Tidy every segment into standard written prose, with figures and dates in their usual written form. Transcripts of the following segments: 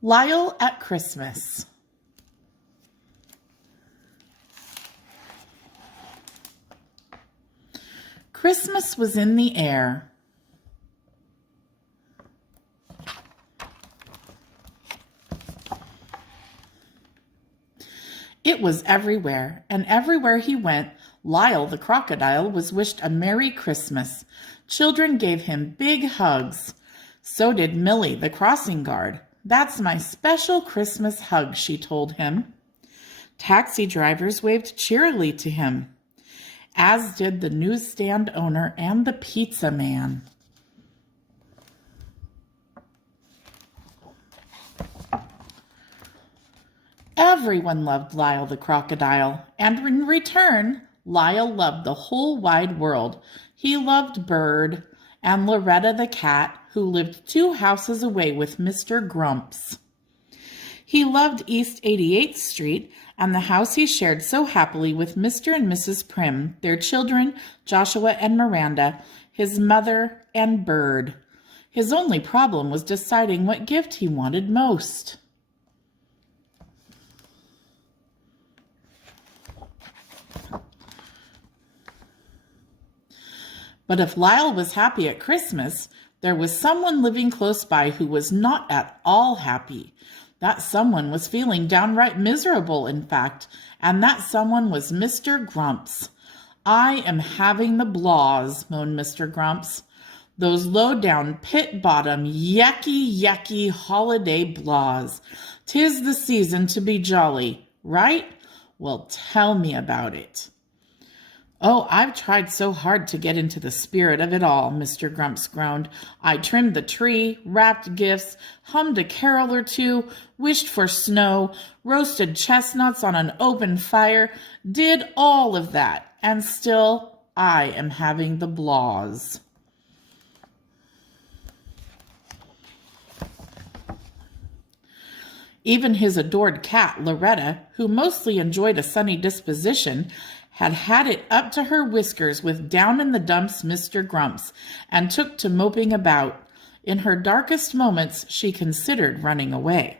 Lyle at Christmas. Christmas was in the air. It was everywhere, and everywhere he went, Lyle the crocodile was wished a Merry Christmas. Children gave him big hugs. So did Millie the crossing guard. "That's my special Christmas hug," she told him. Taxi drivers waved cheerily to him, as did the newsstand owner and the pizza man. Everyone loved Lyle the crocodile, and in return, Lyle loved the whole wide world. He loved Bird and Loretta the cat, who lived 2 houses away with Mr. Grumps. He loved East 88th Street and the house he shared so happily with Mr. and Mrs. Prim, their children, Joshua and Miranda, his mother, and Bird. His only problem was deciding what gift he wanted most. But if Lyle was happy at Christmas, there was someone living close by who was not at all happy. That someone was feeling downright miserable, in fact, and that someone was Mr. Grumps. "I am having the blaws," moaned Mr. Grumps. "Those low-down, pit-bottom, yucky holiday blaws. 'Tis the season to be jolly, right? Well, tell me about it." "Oh, I've tried so hard to get into the spirit of it all," Mr. Grumps groaned. "I trimmed the tree, wrapped gifts, hummed a carol or two, wished for snow, roasted chestnuts on an open fire, did all of that, and still I am having the blaws." Even his adored cat, Loretta, who mostly enjoyed a sunny disposition, had it up to her whiskers with down-in-the-dumps Mr. Grumps, and took to moping about. In her darkest moments, she considered running away.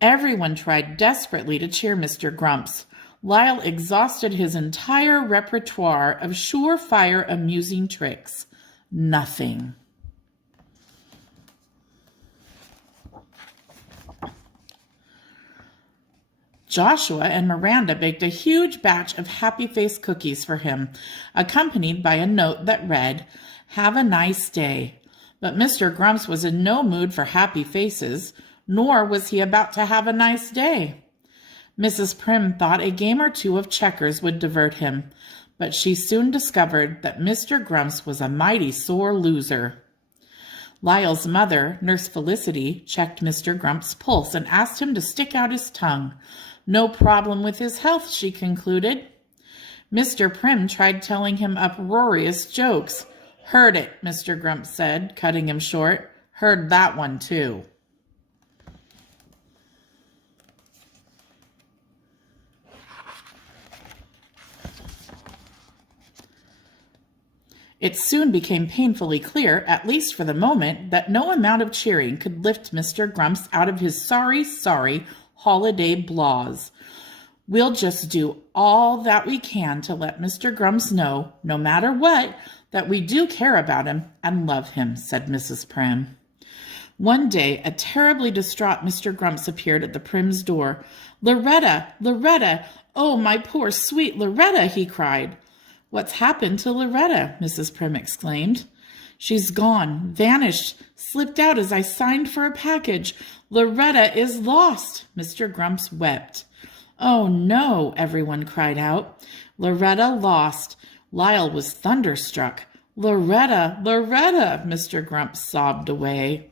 Everyone tried desperately to cheer Mr. Grumps. Lyle exhausted his entire repertoire of surefire amusing tricks. Nothing. Joshua and Miranda baked a huge batch of happy face cookies for him, accompanied by a note that read, "Have a nice day." But Mr. Grumps was in no mood for happy faces, nor was he about to have a nice day. Mrs. Prim thought a game or 2 of checkers would divert him, but she soon discovered that Mr. Grumps was a mighty sore loser. Lyle's mother, Nurse Felicity, checked Mr. Grumps' pulse and asked him to stick out his tongue. No problem with his health, she concluded. Mr. Prim tried telling him uproarious jokes. "Heard it," Mr. Grumps said, cutting him short. "Heard that one, too." It soon became painfully clear, at least for the moment, that no amount of cheering could lift Mr. Grumps out of his sorry holiday blaws. "We'll just do all that we can to let Mr. Grumps know, no matter what, that we do care about him and love him," said Mrs. Prim. One day, a terribly distraught Mr. Grumps appeared at the Prims' door. "Loretta, Loretta, oh, my poor sweet Loretta," he cried. "What's happened to Loretta?" Mrs. Prim exclaimed. "She's gone, vanished, slipped out as I signed for a package. Loretta is lost," Mr. Grumps wept. "Oh, no," everyone cried out. "Loretta lost." Lyle was thunderstruck. "Loretta, Loretta," Mr. Grumps sobbed away.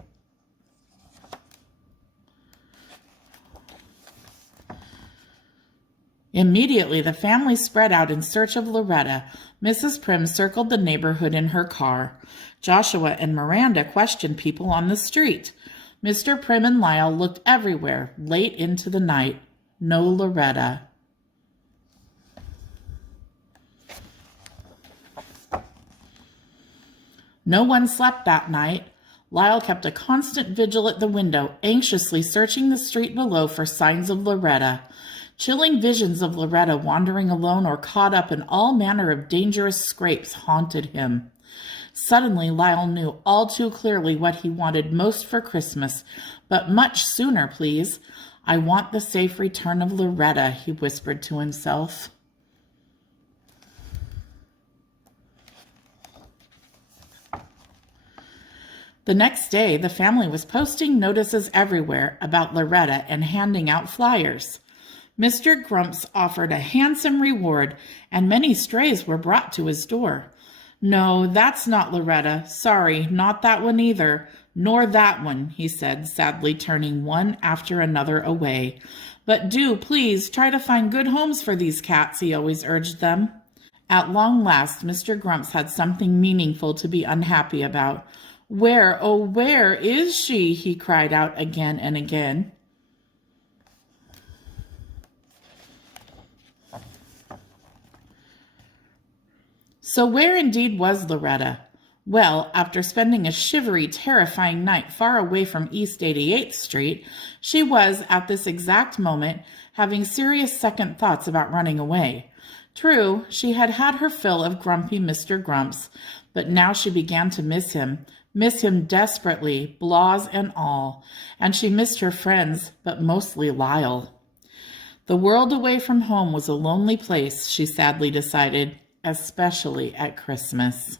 Immediately, the family spread out in search of Loretta. Mrs. Prim circled the neighborhood in her car. Joshua and Miranda questioned people on the street. Mr. Prim and Lyle looked everywhere, late into the night. No Loretta. No one slept that night. Lyle kept a constant vigil at the window, anxiously searching the street below for signs of Loretta. Chilling visions of Loretta wandering alone or caught up in all manner of dangerous scrapes haunted him. Suddenly, Lyle knew all too clearly what he wanted most for Christmas, but much sooner, please. I want the safe return of Loretta, he whispered to himself. The next day, the family was posting notices everywhere about Loretta and handing out flyers. Mr. Grumps offered a handsome reward, and many strays were brought to his door. No, that's not Loretta. Sorry, not that one either. Nor that one, he said, sadly turning one after another away. But do, please, try to find good homes for these cats, he always urged them. At long last, Mr. Grumps had something meaningful to be unhappy about. Where, oh, where is she? He cried out again and again. So where indeed was Loretta? Well, after spending a shivery, terrifying night far away from East 88th Street, she was, at this exact moment, having serious second thoughts about running away. True, she had had her fill of grumpy Mr. Grumps, but now she began to miss him desperately, blahs and all, and she missed her friends, but mostly Lyle. The world away from home was a lonely place, she sadly decided, especially at Christmas.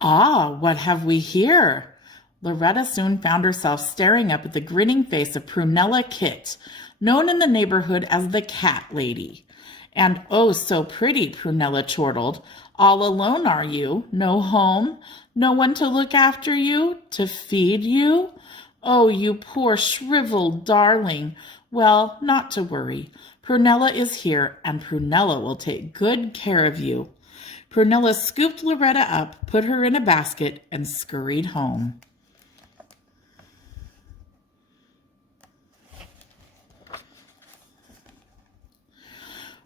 Ah, what have we here? Loretta soon found herself staring up at the grinning face of Prunella Kit, known in the neighborhood as the Cat Lady. And oh, so pretty, Prunella chortled. All alone, are you? No home? No one to look after you? To feed you? Oh, you poor shriveled darling. Well, not to worry. Prunella is here, and Prunella will take good care of you. Prunella scooped Loretta up, put her in a basket, and scurried home.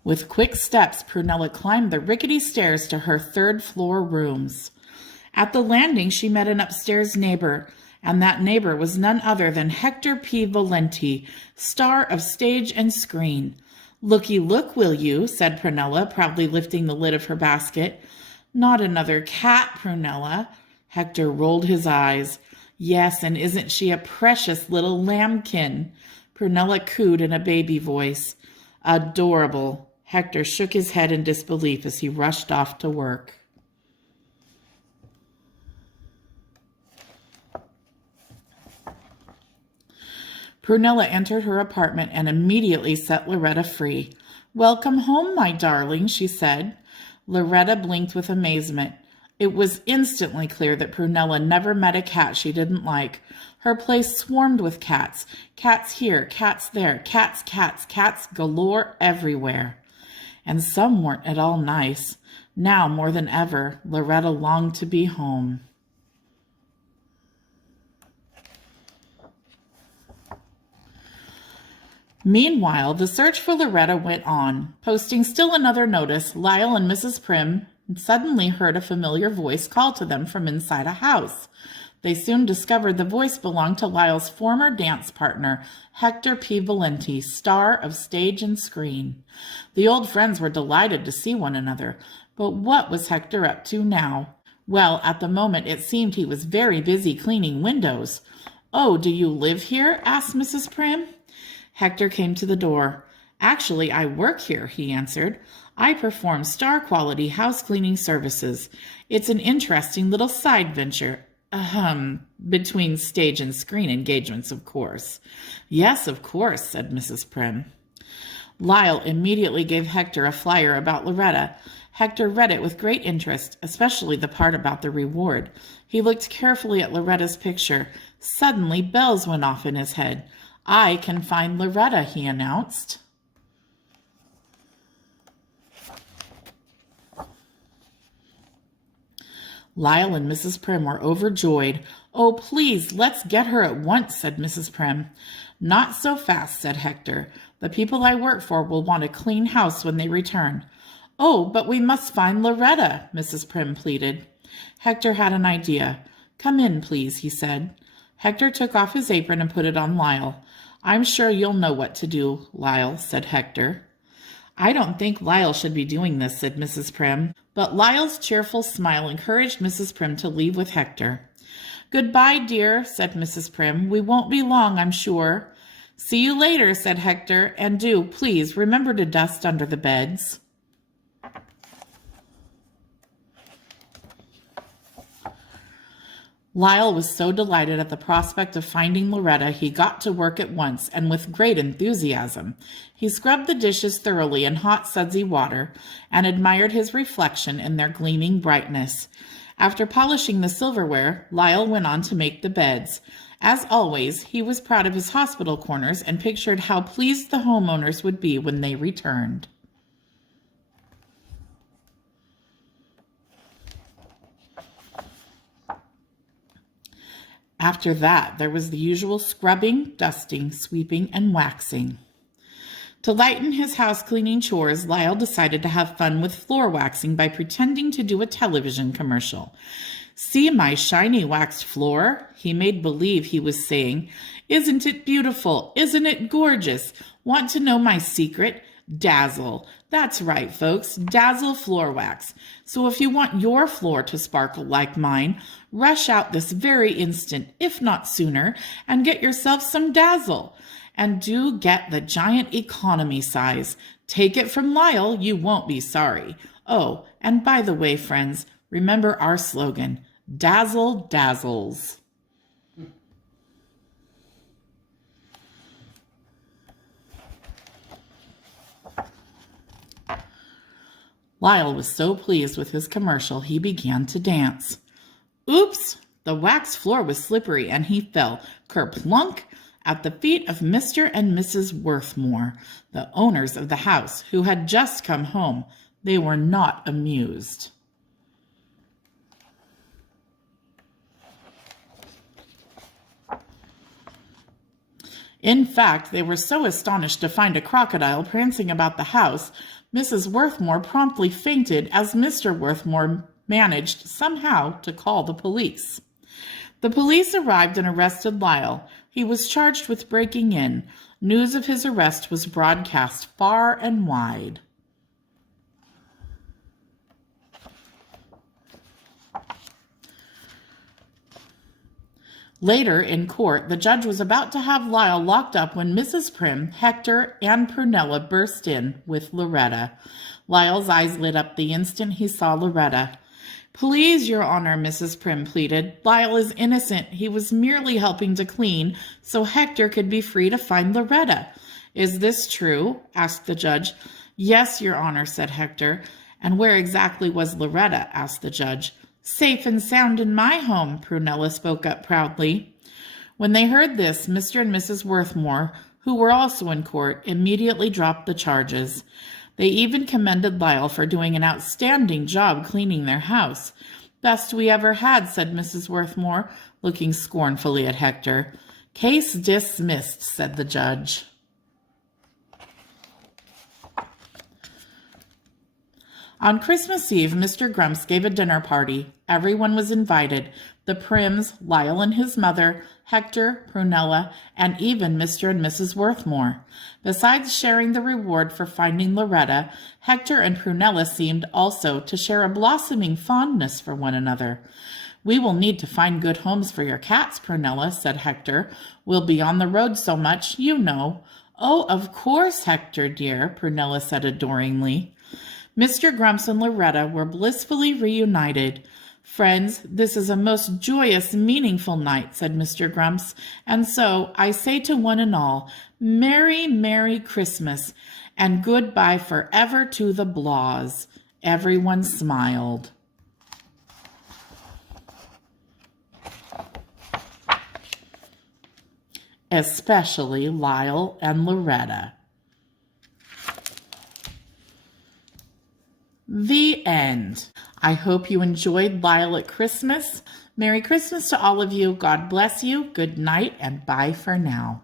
With quick steps, Prunella climbed the rickety stairs to her third-floor rooms. At the landing, she met an upstairs neighbor, and that neighbor was none other than Hector P. Valenti, star of stage and screen. Looky look, will you, said Prunella, proudly lifting the lid of her basket. Not another cat, Prunella. Hector rolled his eyes. Yes, and isn't she a precious little lambkin? Prunella cooed in a baby voice. Adorable. Hector shook his head in disbelief as he rushed off to work. Prunella entered her apartment and immediately set Loretta free. Welcome home, my darling, she said. Loretta blinked with amazement. It was instantly clear that Prunella never met a cat she didn't like. Her place swarmed with cats. Cats here, cats there, cats galore everywhere. And some weren't at all nice. Now, more than ever, Loretta longed to be home. Meanwhile, the search for Loretta went on. Posting still another notice, Lyle and Mrs. Prim suddenly heard a familiar voice call to them from inside a house. They soon discovered the voice belonged to Lyle's former dance partner, Hector P. Valenti, star of stage and screen. The old friends were delighted to see one another, but what was Hector up to now? Well, at the moment it seemed he was very busy cleaning windows. Oh, do you live here? Asked Mrs. Prim. Hector came to the door. Actually, I work here, he answered. I perform star-quality house-cleaning services. It's an interesting little side venture. Between stage and screen engagements, of course. Yes, of course, said Mrs. Prim. Lyle immediately gave Hector a flyer about Loretta. Hector read it with great interest, especially the part about the reward. He looked carefully at Loretta's picture, Suddenly, bells went off in his head. I can find Loretta, he announced. Lyle and Mrs. Prim were overjoyed. "Oh, please, let's get her at once," said Mrs. Prim. "Not so fast," said Hector. "The people I work for will want a clean house when they return." "Oh, but we must find Loretta," Mrs. Prim pleaded. Hector had an idea. "Come in, please," he said. Hector took off his apron and put it on Lyle. "I'm sure you'll know what to do, Lyle," said Hector. "I don't think Lyle should be doing this," said Mrs. Prim. But Lyle's cheerful smile encouraged Mrs. Prim to leave with Hector. "Goodbye, dear," said Mrs. Prim. "We won't be long, I'm sure." "See you later," said Hector. "And do, please, remember to dust under the beds." Lyle was so delighted at the prospect of finding Loretta, he got to work at once and with great enthusiasm. He scrubbed the dishes thoroughly in hot, sudsy water and admired his reflection in their gleaming brightness. After polishing the silverware, Lyle went on to make the beds. As always, he was proud of his hospital corners and pictured how pleased the homeowners would be when they returned. After that, there was the usual scrubbing, dusting, sweeping, and waxing. To lighten his house-cleaning chores, Lyle decided to have fun with floor waxing by pretending to do a television commercial. "See my shiny waxed floor?" he made believe he was saying. "Isn't it beautiful? Isn't it gorgeous? Want to know my secret? Dazzle. That's right, folks. Dazzle floor wax. So if you want your floor to sparkle like mine, rush out this very instant, if not sooner, and get yourself some Dazzle. And do get the giant economy size. Take it from Lyle, you won't be sorry. Oh, and by the way, friends, remember our slogan, Dazzle Dazzles." Lyle was so pleased with his commercial, he began to dance. Oops! The wax floor was slippery, and he fell, kerplunk, at the feet of Mr. and Mrs. Worthmore, the owners of the house, who had just come home. They were not amused. In fact, they were so astonished to find a crocodile prancing about the house, Mrs. Worthmore promptly fainted as Mr. Worthmore managed somehow to call the police. The police arrived and arrested Lyle. He was charged with breaking in. News of his arrest was broadcast far and wide. Later, in court, the judge was about to have Lyle locked up when Mrs. Prim, Hector, and Prunella burst in with Loretta. Lyle's eyes lit up the instant he saw Loretta. "Please, Your Honor," Mrs. Prim pleaded. "Lyle is innocent. He was merely helping to clean so Hector could be free to find Loretta." "Is this true?" asked the judge. "Yes, Your Honor," said Hector. "And where exactly was Loretta?" asked the judge. "Safe and sound in my home," Prunella spoke up proudly. When they heard this, Mr. and Mrs. Worthmore, who were also in court, immediately dropped the charges. They even commended Lyle for doing an outstanding job cleaning their house. "Best we ever had," said Mrs. Worthmore, looking scornfully at Hector. "Case dismissed," said the judge. On Christmas Eve, Mr. Grumps gave a dinner party. Everyone was invited. The Prims, Lyle and his mother, Hector, Prunella, and even Mr. and Mrs. Worthmore. Besides sharing the reward for finding Loretta, Hector and Prunella seemed also to share a blossoming fondness for one another. "We will need to find good homes for your cats, Prunella," said Hector. "We'll be on the road so much, you know." "Oh, of course, Hector, dear," Prunella said adoringly. Mr. Grumps and Loretta were blissfully reunited. "Friends, this is a most joyous, meaningful night," said Mr. Grumps, "and so I say to one and all, Merry, Merry Christmas, and goodbye forever to the Blaws." Everyone smiled. especially Lyle and Loretta. The end. I hope you enjoyed Lyle at Christmas. Merry Christmas to all of you. God bless you. Good night and bye for now.